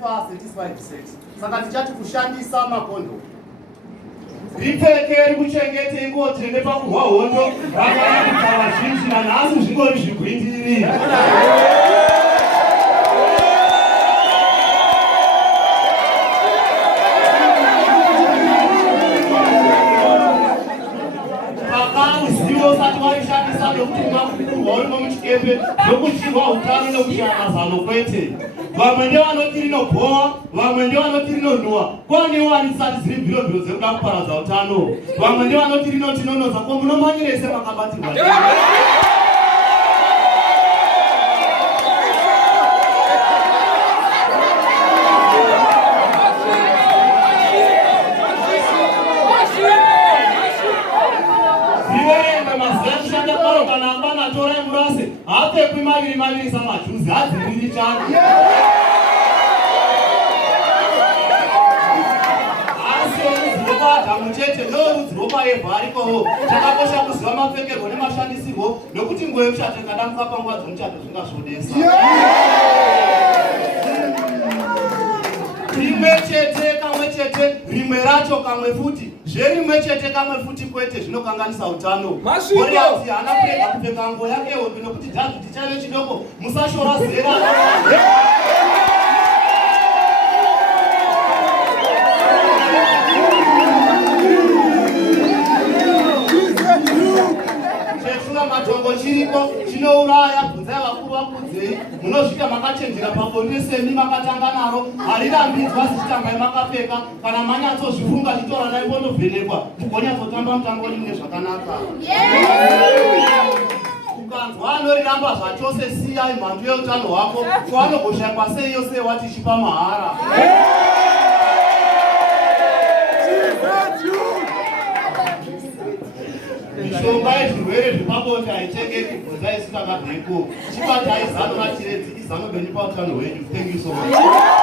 35% saka tichati kushandisa makondomu. Ripfekei kuchengete ngoti nepakurwa hondo rakaita vazhinji nanhasi zvingori zvigwindiri. Pakauzivo usati waishandisa nekuti makurwa urimo muchikepe nokuchirwa utano nekushakazano kwete. Vamwe ndevanoti rinobhowa, vamwe ndevanoti rinonhuwa, kwanewo anisati dziri mbirovhiro dzekuda kuparadza utano. Vamwe ndevanoti rinoti nonoza, ko munomanyirese makabatirwa. Kana apana tora murase hapekwi maviri samajuzi hadziriri chani. Asi orudziropa muchete norudziropa yebva arikowo. Chakakosha kuziva mapfekerwo nemashandisirwo nokuti nguva yemuchato ikadamuka panguva dzomuchato zvingazvodesa. Rimwe chete kamwe chete, rimwe racho kamwe futi, zverimwe chete kamwe futi kwete zvinokanganisa utano. Goriati haana kurega kupfeka nguo yake hope nokuti Dhavhidhi chaive chidoko, musashora zera. Chesura matongo chiriko chinouraya, bvunzai vakuru vakudzei. Munozvita makachenjera pabonde semi makatanga naro, harirambidzwa zichitambai makapfeka, kana manyatsozvifunga chitora nai mbondovhenekwa mugonyatsotamba mutambo rimwe zvakanaka. Ukanzwa anoriramba zvachose siyai mhandu yeutano hwako, kwanogoshakwa sei yose watichipa mahara. Mishonga yezvirwere zvepabonde haichengeti, bvunzai Sister Mabheko. Chibatai zano rachiredzi, izano benyu pautano hwenyu. Thank you so much.